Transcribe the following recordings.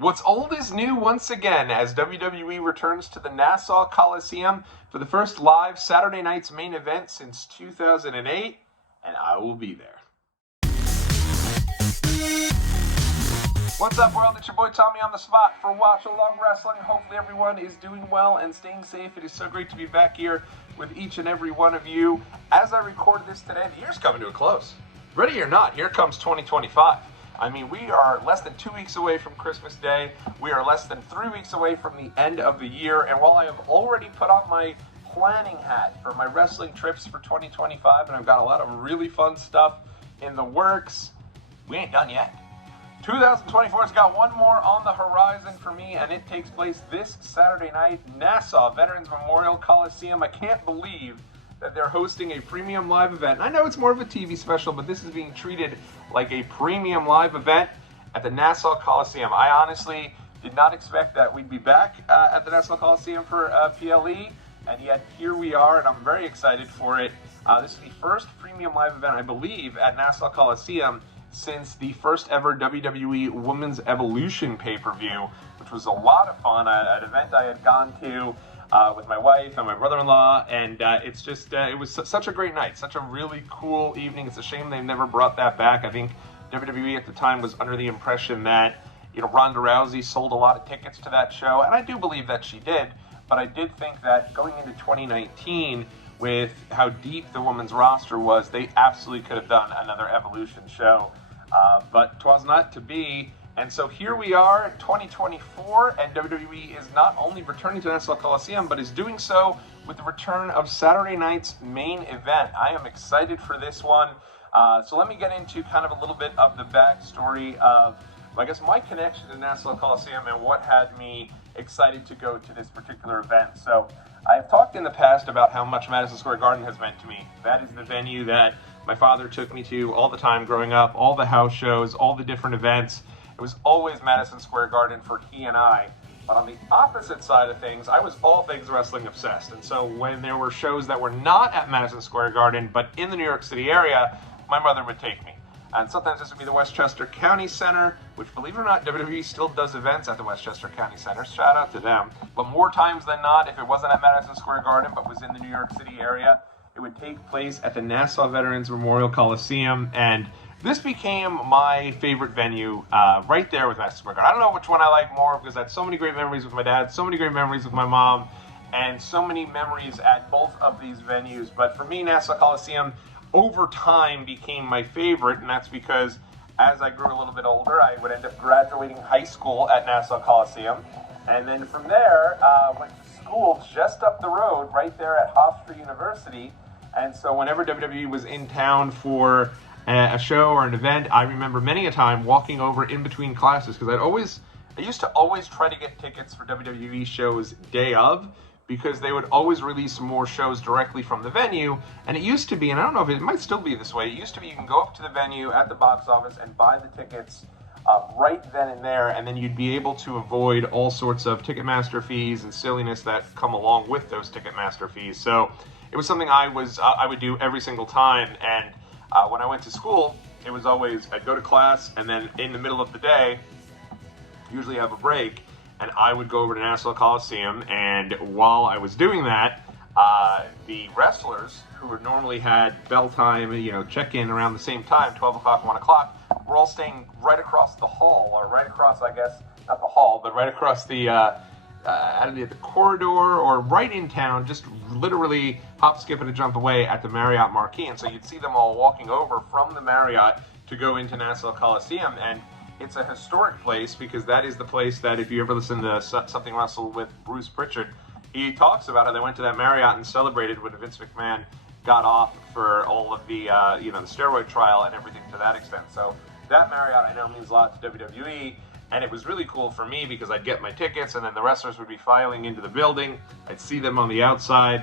What's old is new once again as WWE returns to the Nassau Coliseum for the first live Saturday night's main event since 2008, and I will be there. What's up, world? It's your boy Tommy on the spot for Watch Along Wrestling. Hopefully everyone is doing well and staying safe. It is so great to be back here with each and every one of you. As I record this today, the year's coming to a close. Ready or not, here comes 2025. I mean, we are less than 2 weeks away from Christmas Day. We are less than 3 weeks away from the end of the year. And while I have already put on my planning hat for my wrestling trips for 2025, and I've got a lot of really fun stuff in the works, we ain't done yet. 2024's got one more on the horizon for me, and it takes place this Saturday night, Nassau Veterans Memorial Coliseum. I can't believe that they're hosting a premium live event. I know it's more of a TV special, but this is being treated like a premium live event at the Nassau Coliseum. I honestly did not expect that we'd be back at the Nassau Coliseum for PLE, and yet here we are, and I'm very excited for it. This is the first premium live event, I believe, at Nassau Coliseum since the first ever WWE Women's Evolution pay-per-view, which was a lot of fun, an event I had gone to with my wife and my brother-in-law, and it's just, it was such a great night, such a really cool evening. It's a shame they never brought that back. I think WWE at the time was under the impression that, you know, Ronda Rousey sold a lot of tickets to that show, and I do believe that she did, but I did think that going into 2019, with how deep the women's roster was, they absolutely could have done another Evolution show, but 'twas not to be. And so here we are, 2024, and WWE is not only returning to Nassau Coliseum, but is doing so with the return of Saturday night's main event. I am excited for this one. So let me get into kind of a little bit of the backstory of, I guess, my connection to Nassau Coliseum and what had me excited to go to this particular event. So I've talked in the past about how much Madison Square Garden has meant to me. That is the venue that my father took me to all the time growing up, all the house shows, all the different events. It was always Madison Square Garden for he and I. But on the opposite side of things, I was all things wrestling obsessed. And so when there were shows that were not at Madison Square Garden, but in the New York City area, my mother would take me. And sometimes this would be the Westchester County Center, which, believe it or not, WWE still does events at the Westchester County Center. Shout out to them. But more times than not, if it wasn't at Madison Square Garden, but was in the New York City area, it would take place at the Nassau Veterans Memorial Coliseum. And this became my favorite venue right there with Madison Square Garden. I don't know which one I like more because I had so many great memories with my dad, so many great memories with my mom, and so many memories at both of these venues. But for me, Nassau Coliseum over time became my favorite, and that's because as I grew a little bit older, I would end up graduating high school at Nassau Coliseum, and then from there went to school just up the road right there at Hofstra University. And so whenever WWE was in town for a show or an event, I remember many a time walking over in between classes, because I used to always try to get tickets for WWE shows day of, because they would always release more shows directly from the venue. And it used to be, and I don't know if it might still be this way, it used to be you can go up to the venue at the box office and buy the tickets right then and there, and then you'd be able to avoid all sorts of Ticketmaster fees and silliness that come along with those Ticketmaster fees. So it was something I would do every single time. And when I went to school, it was always, I'd go to class, and then in the middle of the day, usually have a break, and I would go over to Nassau Coliseum, and while I was doing that, the wrestlers, who normally had bell time, you know, check-in around the same time, 12 o'clock, 1 o'clock, were all staying right across the hall, or right across, I guess, not the hall, but right across the corridor, or right in town, just literally hop, skip, and a jump away at the Marriott Marquis. And so you'd see them all walking over from the Marriott to go into Nassau Coliseum. And it's a historic place because that is the place that, if you ever listen to Something Wrestle with Bruce Pritchard, he talks about how they went to that Marriott and celebrated when Vince McMahon got off for all of the, the steroid trial and everything to that extent. So that Marriott, I know, means a lot to WWE. And it was really cool for me because I'd get my tickets, and then the wrestlers would be filing into the building. I'd see them on the outside.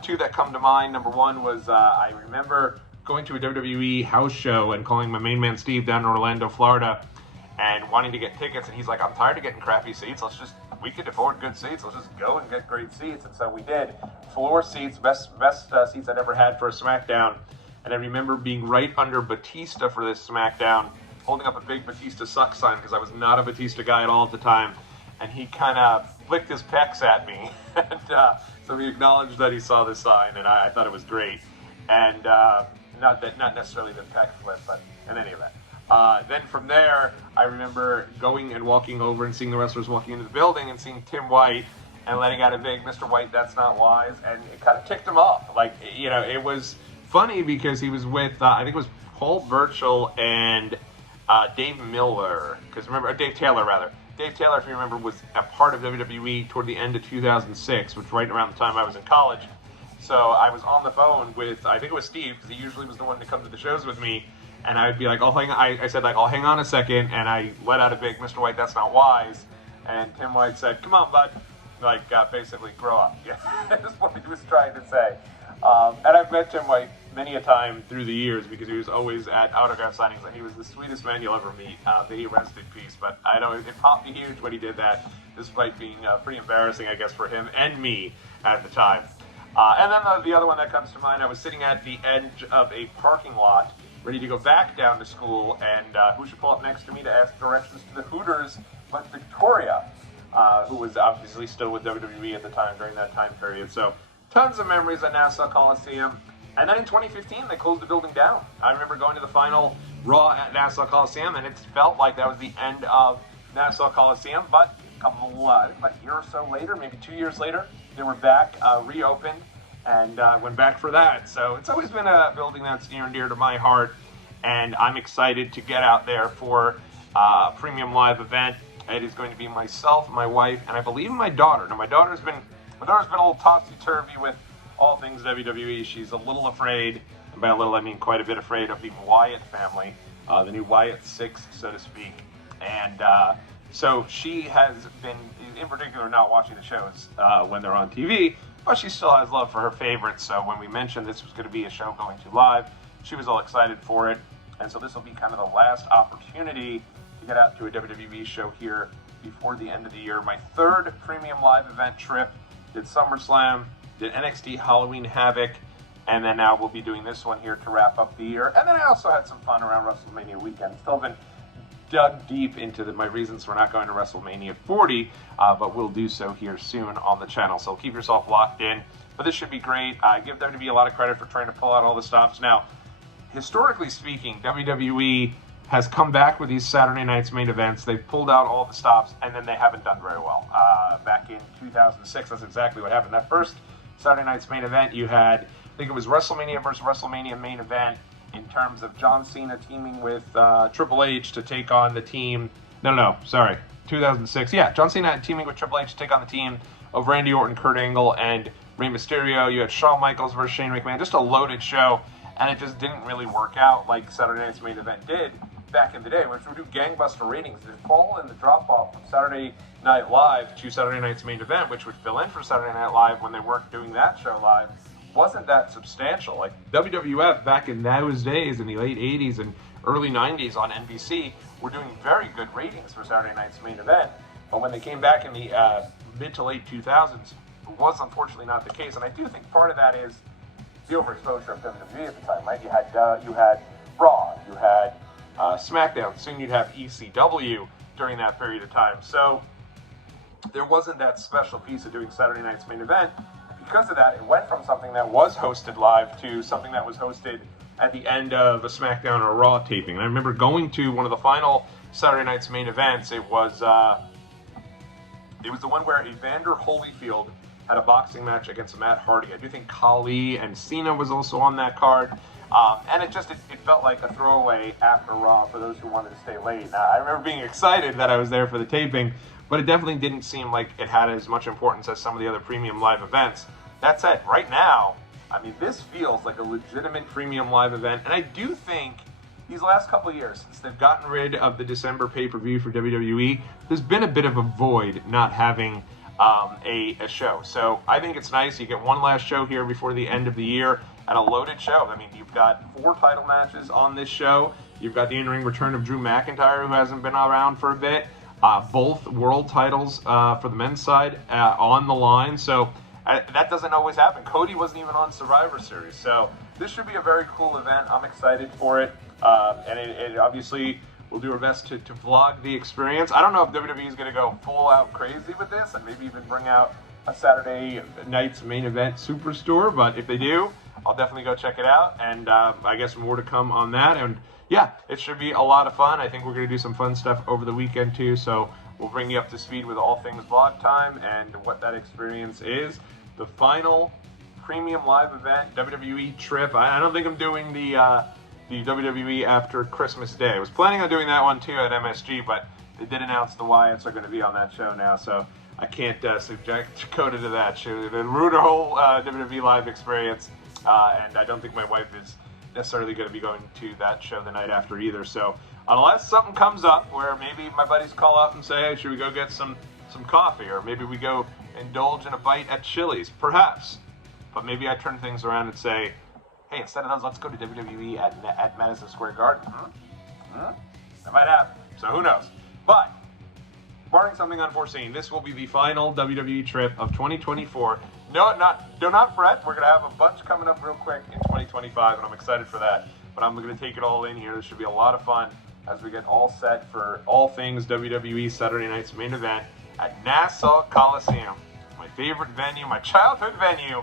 Two that come to mind. Number one was I remember going to a WWE house show and calling my main man Steve down in Orlando, Florida, and wanting to get tickets. And he's like, "I'm tired of getting crappy seats. We could afford good seats. Let's just go and get great seats." And so we did. Floor seats, best seats I'd ever had for a SmackDown. And I remember being right under Batista for this SmackDown. holding up a big Batista sucks sign because I was not a Batista guy at all at the time. And he kind of flicked his pecs at me. And so he acknowledged that he saw the sign, and I thought it was great. And not necessarily the pec flip, but in any event. Then from there, I remember going and walking over and seeing the wrestlers walking into the building and seeing Tim White and letting out a big "Mr. White, that's not wise," and it kind of ticked him off. Like, you know, it was funny because he was with, I think it was Paul Burchill and Dave Miller, because remember, Dave Taylor rather. Dave Taylor, if you remember, was a part of WWE toward the end of 2006, which right around the time I was in college. So I was on the phone with, I think it was Steve, because he usually was the one to come to the shows with me, and I would be like, "Oh, hang on," I said, like, "I'll hang on a second," and I let out a big "Mr. White, that's not wise," and Tim White said, "Come on, bud," like, basically, grow up. Yeah, that's what he was trying to say. And I've met Tim White many a time through the years because he was always at autograph signings, and he was the sweetest man you'll ever meet. May he rest in peace. But I know it popped me huge when he did that, despite being pretty embarrassing, I guess, for him and me at the time. And then the other one that comes to mind, I was sitting at the edge of a parking lot, ready to go back down to school, and who should pull up next to me to ask directions to the Hooters but Victoria, who was obviously still with WWE at the time during that time period. So tons of memories at Nassau Coliseum. And then in 2015, they closed the building down. I remember going to the final Raw at Nassau Coliseum, and it felt like that was the end of Nassau Coliseum. But I think about a year or so later, maybe 2 years later, they were back, reopened, and went back for that. So it's always been a building that's near and dear to my heart, and I'm excited to get out there for a premium live event. It is going to be myself, my wife, and I believe my daughter. Now, my daughter's been a little topsy-turvy with all things WWE. She's a little afraid, and by a little I mean quite a bit afraid, of the Wyatt family, the new Wyatt Six, so to speak. And so she has been, in particular, not watching the shows when they're on TV, but she still has love for her favorites. So when we mentioned this was going to be a show going to live, she was all excited for it. And so this will be kind of the last opportunity to get out to a WWE show here before the end of the year. My third premium live event trip, did SummerSlam, did NXT Halloween Havoc, and then now we'll be doing this one here to wrap up the year. And then I also had some fun around WrestleMania weekend. Still been dug deep into my reasons for not going to WrestleMania 40, but we'll do so here soon on the channel. So keep yourself locked in. But this should be great. I give WWE a lot of credit for trying to pull out all the stops. Now, historically speaking, WWE has come back with these Saturday night's main events. They've pulled out all the stops, and then they haven't done very well. Back in 2006, that's exactly what happened. That first Saturday night's main event, you had, I think it was WrestleMania versus WrestleMania main event in terms of John Cena teaming with Triple H to take on the team. No, sorry, 2006. Yeah, John Cena teaming with Triple H to take on the team of Randy Orton, Kurt Angle, and Rey Mysterio. You had Shawn Michaels versus Shane McMahon. Just a loaded show, and it just didn't really work out like Saturday night's main event did back in the day, which would do gangbuster ratings. The fall in the drop-off from Saturday Night Live to Saturday night's main event, which would fill in for Saturday Night Live when they weren't doing that show live, wasn't that substantial. Like WWF back in those days, in the late 80s and early 90s on NBC, were doing very good ratings for Saturday night's main event, but when they came back in the mid to late 2000s, it was unfortunately not the case. And I do think part of that is the overexposure of WWE at the time, right? You had Raw, you had SmackDown, soon you'd have ECW during that period of time. So there wasn't that special piece of doing Saturday night's main event. Because of that, it went from something that was hosted live to something that was hosted at the end of a SmackDown or a Raw taping. And I remember going to one of the final Saturday night's main events. It was the one where Evander Holyfield had a boxing match against Matt Hardy. I do think Khali and Cena was also on that card. And it felt like a throwaway after Raw for those who wanted to stay late. Now, I remember being excited that I was there for the taping, but it definitely didn't seem like it had as much importance as some of the other premium live events. That said, right now, I mean, this feels like a legitimate premium live event, and I do think these last couple of years, since they've gotten rid of the December pay-per-view for WWE, there's been a bit of a void not having a show. So I think it's nice. You get one last show here before the end of the year, and a loaded show. I mean, you've got 4 title matches on this show. You've got the in-ring return of Drew McIntyre, who hasn't been around for a bit. Both world titles for the men's side on the line. So that doesn't always happen. Cody wasn't even on Survivor Series. So this should be a very cool event. I'm excited for it. And it obviously we'll do our best to vlog the experience. I don't know if WWE is going to go full out crazy with this and maybe even bring out a Saturday night's main event Superstore, but if they do, I'll definitely go check it out, and I guess more to come on that. And yeah, it should be a lot of fun. I think we're going to do some fun stuff over the weekend too, so we'll bring you up to speed with all things vlog time and what that experience is. The final premium live event, WWE trip. I don't think I'm doing the WWE after Christmas Day. I was planning on doing that one too at MSG, but they did announce the Wyatts are going to be on that show now, so I can't subject Dakota to that show. They ruined the whole WWE live experience, and I don't think my wife is necessarily going to be going to that show the night after either. So unless something comes up where maybe my buddies call up and say, hey, should we go get some coffee, or maybe we go indulge in a bite at Chili's, perhaps. But maybe I turn things around and say, hey, instead of those, let's go to WWE at Madison Square Garden. That might happen, so who knows. But barring something unforeseen, this will be the final WWE trip of 2024. Do not fret. We're going to have a bunch coming up real quick in 2025, and I'm excited for that. But I'm going to take it all in here. This should be a lot of fun as we get all set for all things WWE Saturday night's main event at Nassau Coliseum. My favorite venue, my childhood venue.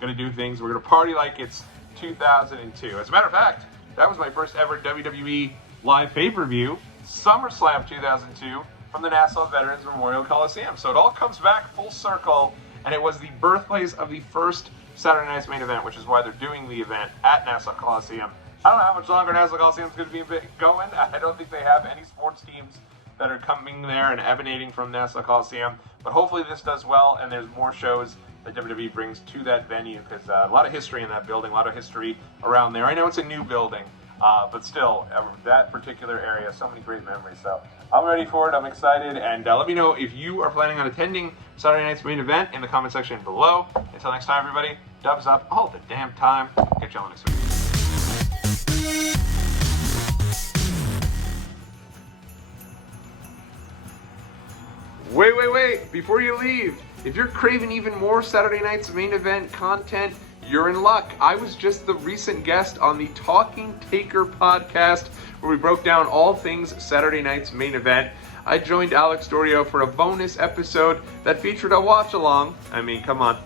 Going to do things. We're going to party like it's 2002. As a matter of fact, that was my first ever WWE live pay-per-view, SummerSlam 2002. From the Nassau Veterans Memorial Coliseum. So it all comes back full circle, and it was the birthplace of the first Saturday night's main event, which is why they're doing the event at Nassau Coliseum. I don't know how much longer Nassau Coliseum is going to be going. I don't think they have any sports teams that are coming there and emanating from Nassau Coliseum, but hopefully this does well, and there's more shows that WWE brings to that venue, because a lot of history in that building, a lot of history around there. I know it's a new building, but still, that particular area, so many great memories. So I'm ready for it. I'm excited. And let me know if you are planning on attending Saturday night's main event in the comment section below. Until next time, everybody, dubs up all the damn time. Catch y'all next week. Wait. Before you leave, if you're craving even more Saturday night's main event content, you're in luck. I was just the recent guest on the Talking Taker podcast, where we broke down all things Saturday night's main event. I joined Alex Dorio for a bonus episode that featured a watch-along, come on,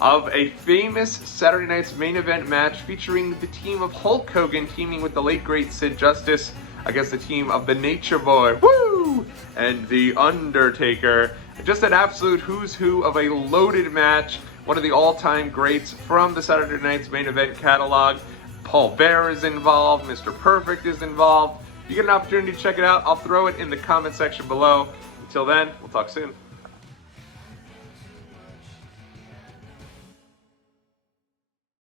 of a famous Saturday night's main event match featuring the team of Hulk Hogan teaming with the late great Sid Justice against the team of the Nature Boy, woo, and the Undertaker. Just an absolute who's who of a loaded match. One of the all-time greats from the Saturday night's main event catalog. Paul Bearer is involved. Mr. Perfect is involved. If you get an opportunity to check it out, I'll throw it in the comment section below. Until then, we'll talk soon.